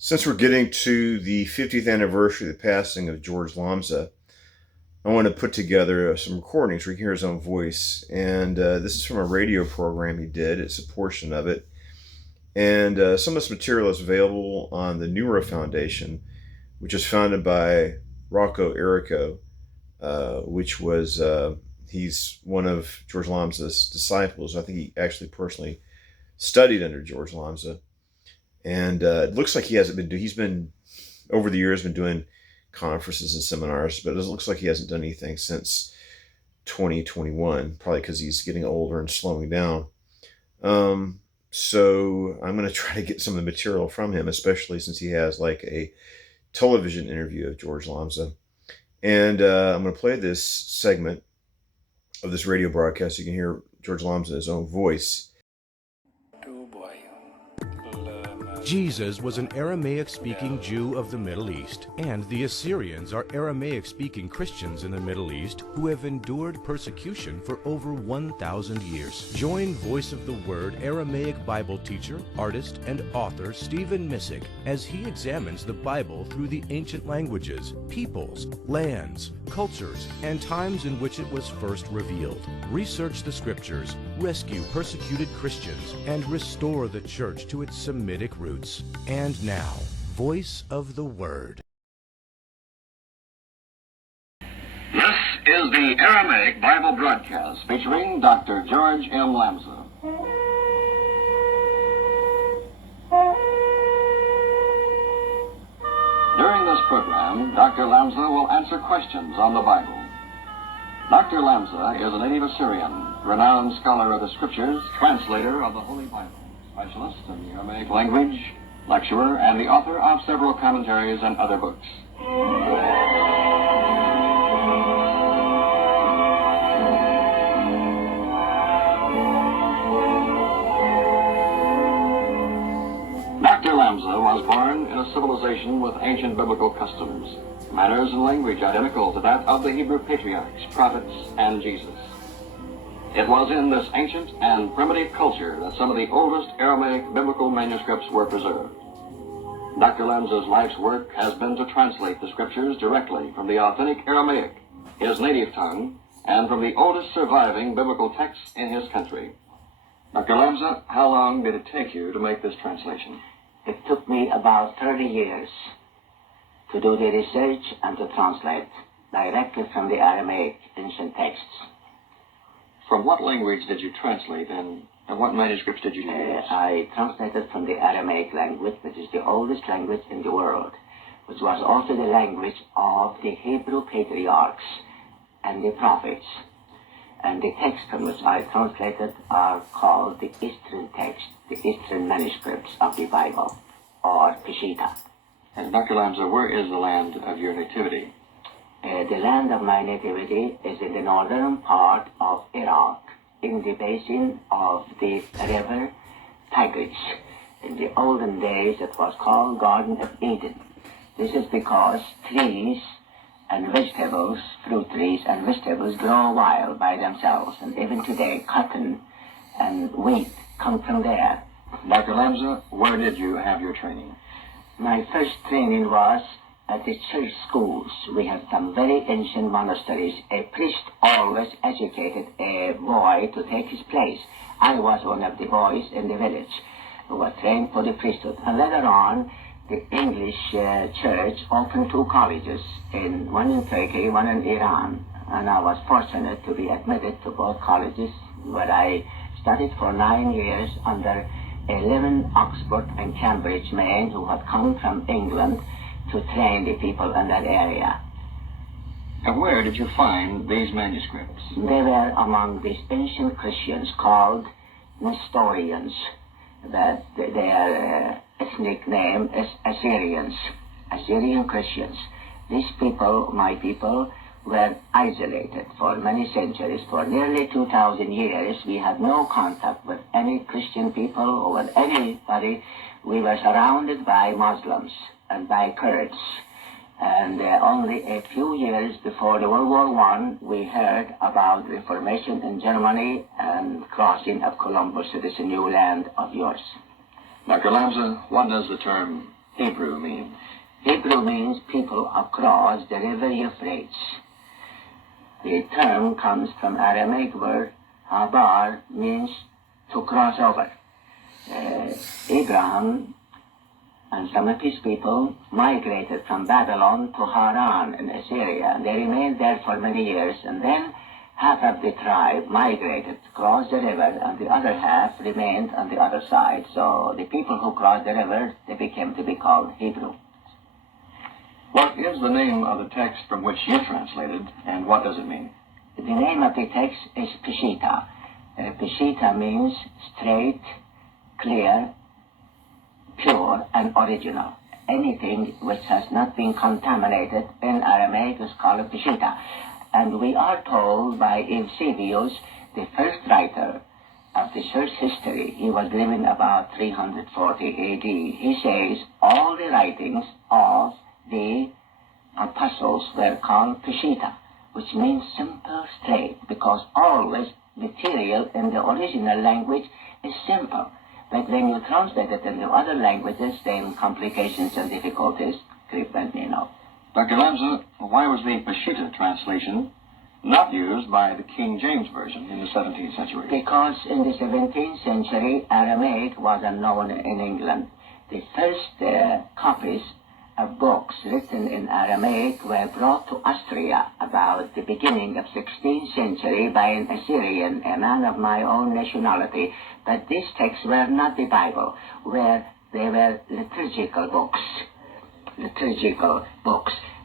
Since we're getting to the 50th anniversary of the passing of George Lamsa, I want to put together some recordings where you can hear his own voice. And this is from a radio program he did. It's a portion of it. And some of this material is available on the Neuro Foundation, which is founded by Rocco Errico, which was, he's one of George Lamsa's disciples. I think he actually personally studied under George Lamsa. And it looks like he's been, over the years, been doing conferences and seminars, but it looks like he hasn't done anything since 2021, probably because he's getting older and slowing down. So I'm going to try to get some of the material from him, especially since he has like a television interview of George Lamsa. And I'm going to play this segment of this radio broadcast so you can hear George Lamsa in his own voice. Jesus was an Aramaic-speaking Jew of the Middle East, and the Assyrians are Aramaic-speaking Christians in the Middle East who have endured persecution for over 1,000 years. Join Voice of the Word Aramaic Bible teacher, artist, and author Stephen Missick as he examines the Bible through the ancient languages, peoples, lands, cultures, and times in which it was first revealed. Research the Scriptures, rescue persecuted Christians, and restore the Church to its Semitic roots. And now, Voice of the Word. This is the Aramaic Bible broadcast featuring Dr. George M. Lamsa. During this program, Dr. Lamsa will answer questions on the Bible. Dr. Lamsa is a native Assyrian, renowned scholar of the Scriptures, translator of the Holy Bible, specialist in the Aramaic language, lecturer, and the author of several commentaries and other books. Dr. Lamsa was born in a civilization with ancient biblical customs, manners, and language identical to that of the Hebrew patriarchs, prophets, and Jesus. It was in this ancient and primitive culture that some of the oldest Aramaic biblical manuscripts were preserved. Dr. Lamsa's life's work has been to translate the Scriptures directly from the authentic Aramaic, his native tongue, and from the oldest surviving biblical texts in his country. Dr. Lamsa, how long did it take you to make this translation? It took me about 30 years to do the research and to translate directly from the Aramaic ancient texts. From what language did you translate, and what manuscripts did you use? I translated from the Aramaic language, which is the oldest language in the world, which was also the language of the Hebrew patriarchs and the prophets. And the texts from which I translated are called the Eastern texts, the Eastern manuscripts of the Bible, or Peshitta. And Dr. Lamsa, where is the land of your nativity? The land of my nativity is in the northern part of Iraq, in the basin of the river Tigris. In the olden days it was called Garden of Eden. This is because trees and vegetables, fruit trees and vegetables grow wild by themselves, and even today cotton and wheat come from there. Dr. Lamsa, where did you have your training? My first training was at the church schools. We had some very ancient monasteries. A priest always educated a boy to take his place. I was one of the boys in the village who was trained for the priesthood. And later on, the English church opened two colleges, one in Turkey, one in Iran. And I was fortunate to be admitted to both colleges, where I studied for 9 years under 11 Oxford and Cambridge men who had come from England to train the people in that area. And where did you find these manuscripts? They were among these ancient Christians called Nestorians. That their ethnic name is Assyrians, Assyrian Christians. These people, my people, were isolated for many centuries. For nearly 2,000 years, we had no contact with any Christian people or with anybody. We were surrounded by Muslims and by Kurds. And only a few years before the World War I, we heard about Reformation in Germany and crossing of Columbus to this new land of yours. Dr. Lamsa, what does the term Hebrew mean? Hebrew means people across the river Euphrates. The term comes from Aramaic word habar, means to cross over. Abraham and some of his people migrated from Babylon to Haran in Assyria, and they remained there for many years, and then half of the tribe migrated to cross the river, and the other half remained on the other side. So the people who crossed the river, they became to be called Hebrew. What is the name of the text from which you translated, and what does it mean? The name of the text is Peshitta. Peshitta means straight, clear, pure, and original. Anything which has not been contaminated in Aramaic is called Peshitta. And we are told by Eusebius, the first writer of the church history, he was living about 340 AD. He says all the writings of the apostles were called Peshitta, which means simple, straight, because always material in the original language is simple. But when you translate it into other languages, then complications and difficulties creep in, Dr. Lamsa, why was the Peshitta translation not used by the King James Version in the 17th century? Because in the 17th century, Aramaic was unknown in England. The first copies of books written in Aramaic were brought to Austria about the beginning of 16th century by an Assyrian, a man of my own nationality. But these texts were not the Bible, where they were liturgical books.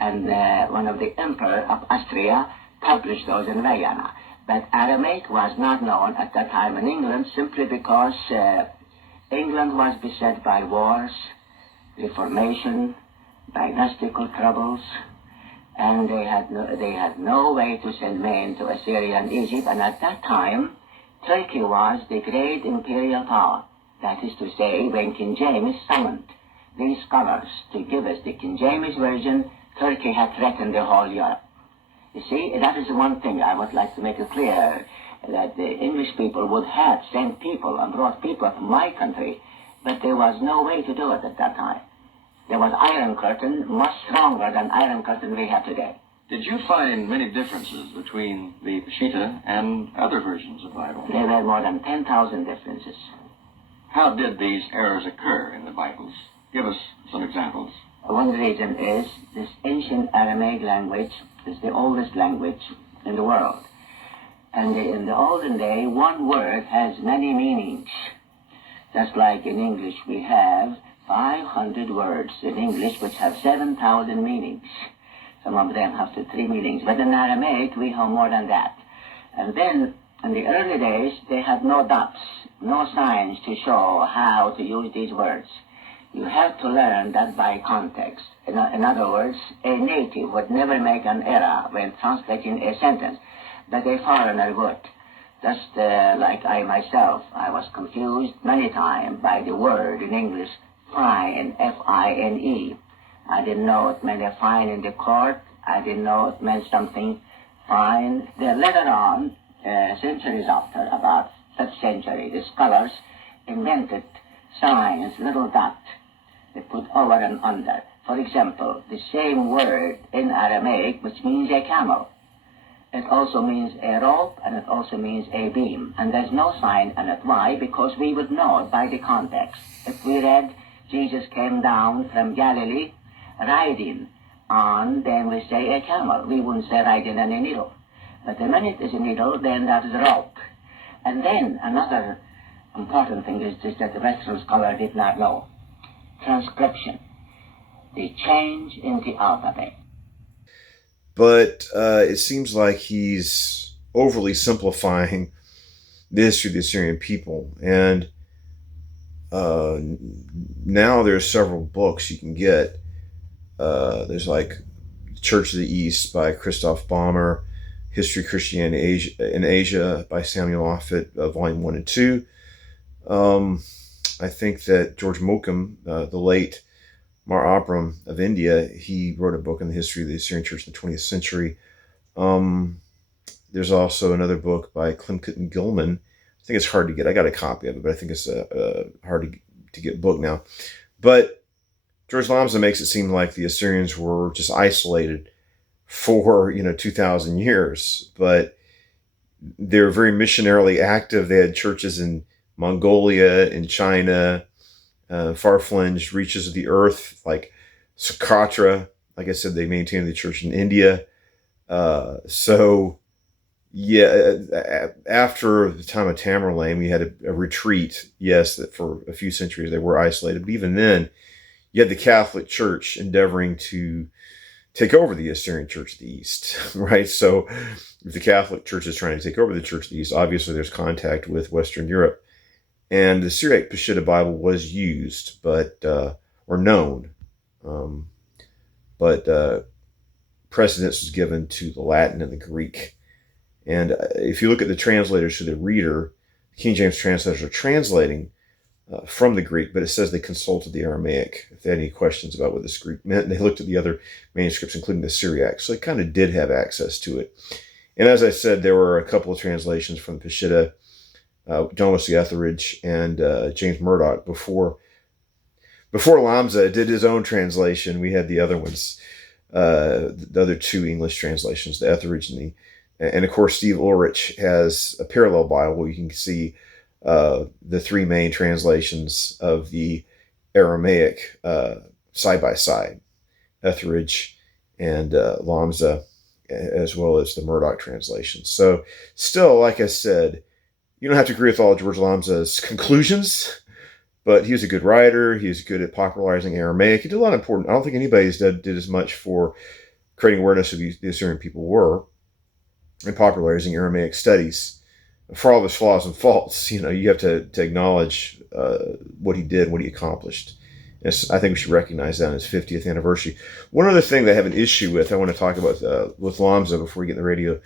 And one of the emperor of Austria published those in Vienna. But Aramaic was not known at that time in England simply because England was beset by wars, Reformation, dynastical troubles, and they had no way to send men to Assyria and Egypt. And at that time, Turkey was the great imperial power. That is to say, when King James summoned these scholars to give us the King James Version, Turkey had threatened the whole Europe. You see, that is one thing I would like to make it clear, that the English people would have sent people and brought people from my country, but there was no way to do it at that time. There was Iron Curtain, much stronger than Iron Curtain we have today. Did you find many differences between the Peshitta and other versions of the Bible? There were more than 10,000 differences. How did these errors occur in the Bibles? Give us some examples. One reason is this ancient Aramaic language is the oldest language in the world. And in the olden day, one word has many meanings. Just like in English, we have 500 words in English which have 7,000 meanings. Some of them have 3 meanings. But in Aramaic, we have more than that. And then, in the early days, they had no dots, no signs to show how to use these words. You have to learn that by context. In other words, a native would never make an error when translating a sentence, but a foreigner would. Just like I myself, I was confused many times by the word in English, fine, F-I-N-E. I didn't know it meant a fine in the court. I didn't know it meant something fine. Then later on, centuries after, about 5th century, the scholars invented signs, little dot. They put over and under. For example, the same word in Aramaic, which means a camel. It also means a rope, and it also means a beam. And there's no sign on it. Why? Because we would know it by the context. If we read, Jesus came down from Galilee riding on, then we say a camel. We wouldn't say riding on a needle. But the minute it's a needle, then that is a rope. And then another important thing is just that the Western scholar did not know. Transcription. The change in the alphabet. But it seems like he's overly simplifying the history of the Assyrian people. And now there's several books you can get. There's like Church of the East by Christoph Baumer, History of Christianity in Asia by Samuel Offit, Volume 1 and 2. I think that George Mokum, the late Mar Abram of India, he wrote a book on the history of the Assyrian Church in the 20th century. There's also another book by Klimkett and Gilman. I think it's hard to get. I got a copy of it, but I think it's a hard to get book now. But George Lamsa makes it seem like the Assyrians were just isolated for 2,000 years, but they're very missionarily active. They had churches in Mongolia, in China, far-flanged reaches of the earth, like Socotra. Like I said, they maintained the church in India. So, yeah, after the time of Tamerlane, we had a retreat. Yes, that for a few centuries they were isolated, but even then, you had the Catholic Church endeavoring to take over the Assyrian Church of the East, right? So if the Catholic Church is trying to take over the Church of the East, obviously there's contact with Western Europe. And the Syriac Peshitta Bible was used, or known, but precedence was given to the Latin and the Greek. And if you look at the translators to the reader, King James translators are translating from the Greek, but it says they consulted the Aramaic. If they had any questions about what this Greek meant, they looked at the other manuscripts, including the Syriac. So they kind of did have access to it. And as I said, there were a couple of translations from the Peshitta, John Wesley Etheridge and James Murdoch. Before Lamsa did his own translation, we had the other ones, the other two English translations, the Etheridge and of course Steve Ulrich has a parallel Bible where you can see the three main translations of the Aramaic side by side, Etheridge and Lamsa, as well as the Murdoch translations. So still, like I said, you don't have to agree with all of George Lamsa's conclusions, but he was a good writer. He was good at popularizing Aramaic. He did a lot of important. I don't think anybody did as much for creating awareness of the Assyrian people were and popularizing Aramaic studies. For all of his flaws and faults, you have to acknowledge what he did, what he accomplished. And I think we should recognize that on his 50th anniversary. One other thing that I have an issue with, I want to talk about with Lamsa before we get in the radio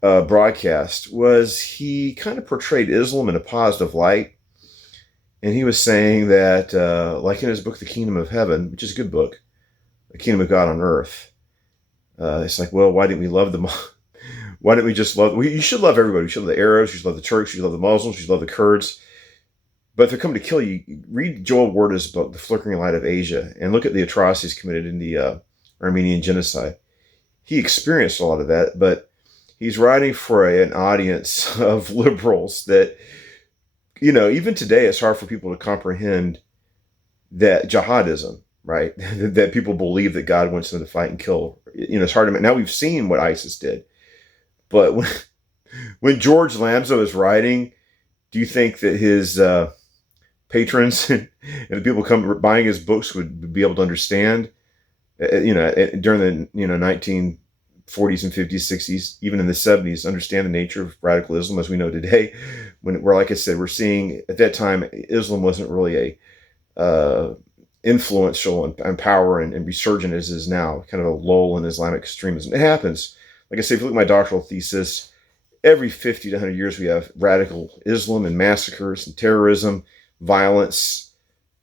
broadcast, was he kind of portrayed Islam in a positive light. And he was saying that, like in his book, The Kingdom of Heaven, which is a good book, The Kingdom of God on Earth, it's like, well, why didn't we love them? Why didn't we just love? You should love everybody. You should love the Arabs. You should love the Turks. You should love the Muslims. You should love the Kurds. But if they're coming to kill you, read Joel Werda's book, The Flickering Light of Asia, and look at the atrocities committed in the Armenian genocide. He experienced a lot of that, but he's writing for an audience of liberals that, even today it's hard for people to comprehend that jihadism, right? That people believe that God wants them to fight and kill. It's hard to. Now we've seen what ISIS did. But when George Lamsa was writing, do you think that his patrons and the people come buying his books would be able to understand? During the 1940s and 50s, 60s, even in the 70s, understand the nature of radical Islam as we know today. Where, like I said, we're seeing at that time Islam wasn't really a influential and power and resurgent as it is now. Kind of a lull in Islamic extremism. It happens. Like I say, if you look at my doctoral thesis, every 50 to 100 years we have radical Islam and massacres and terrorism, violence,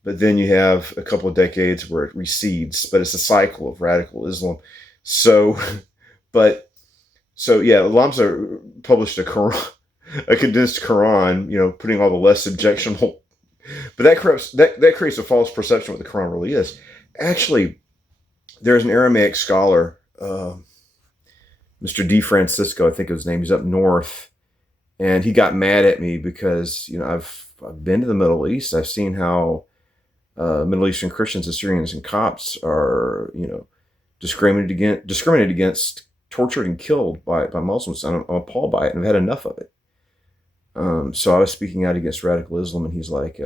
but then you have a couple of decades where it recedes, but it's a cycle of radical Islam. So yeah, Lamsa published a Quran, a condensed Quran, putting all the less objectionable, but that creates a false perception of what the Quran really is. Actually, there's an Aramaic scholar, Mr. D. Francisco, I think his name. He's up north, and he got mad at me because I've been to the Middle East. I've seen how Middle Eastern Christians, Assyrians, and Copts are discriminated against, tortured, and killed by Muslims. I'm appalled by it, and I've had enough of it. So I was speaking out against radical Islam, and he's like,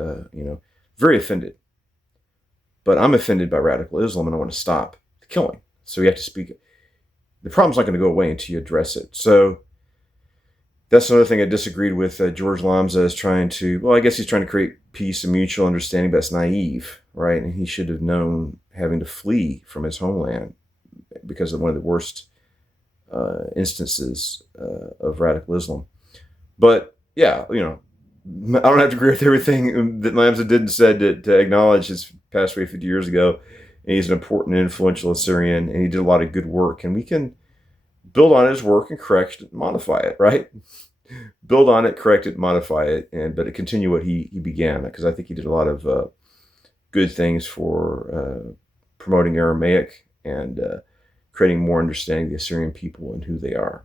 very offended. But I'm offended by radical Islam, and I want to stop the killing. So we have to speak. The problem's not going to go away until you address it. So that's another thing I disagreed with George Lamsa is trying to, I guess he's trying to create peace and mutual understanding, but it's naive, right? And he should have known having to flee from his homeland because of one of the worst instances of radical Islam. But yeah, I don't have to agree with everything that Lamsa did and said to acknowledge his passed away 50 years ago. And he's an important and influential Assyrian, and he did a lot of good work. And we can build on his work and correct it, modify it, right? Build on it, correct it, modify it, but to continue what he began, because I think he did a lot of good things for promoting Aramaic and creating more understanding of the Assyrian people and who they are.